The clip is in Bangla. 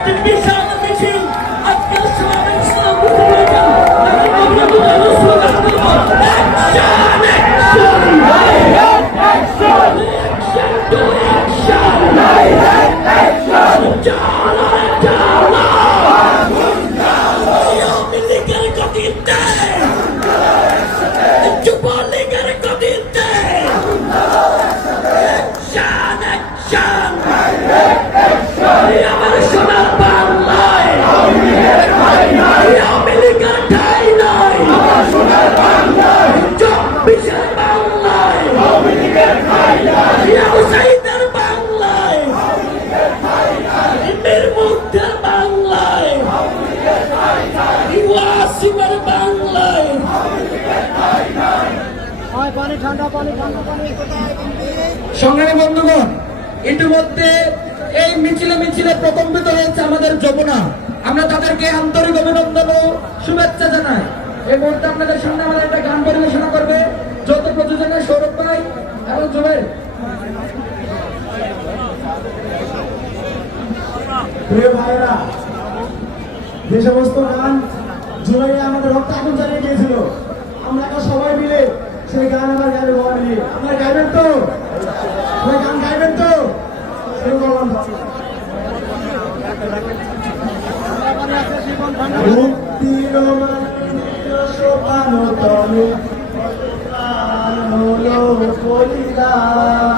বিশাল মিছিল আজকের সমাবেশ মুখে রয়েছেন স্লোগান দেব action action action to action action চলো চলো আওয়ামী লীগের গতিতে যুবলীগের গতিতে অ্যাকশন অ্যাকশন আমার সোনার বাংলায় আওয়ামী লীগের ঠাঁই নাই চব্বিশের বাংলায় ব্যবসায়ীদের বাংলায় নির্মুক্তের বাংলায় ওয়াসিমের বাংলায় সংগ্রামী বন্ধুগণ, ইতিমধ্যে এই মিছিলে মিছিলে প্রকম্পিত হয়েছে আমাদের যমুনা। আমরা তাদেরকে আন্তরিক অভিনন্দন ও শুভেচ্ছা জানাই। এই মুহূর্তে আপনাদের সামনে আমাদের একটা গান পরিবেশনা করবে যৌথ প্রযোজনে সৌরভ ভাই এবং জুবের। প্রিয় ভাইরা, যে সমস্ত গান জুলাইয়ে আমাদের রক্ত আগুন জ্বালিয়ে গিয়েছিল, আমরা এখন সবাই মিলে সেই গান আমার গানের বাবা মিলিয়ে আপনারা গাইবেন তো? সবাই গান গাইবেন তো? মুক্তির সোপান তলে হলো বলিদান।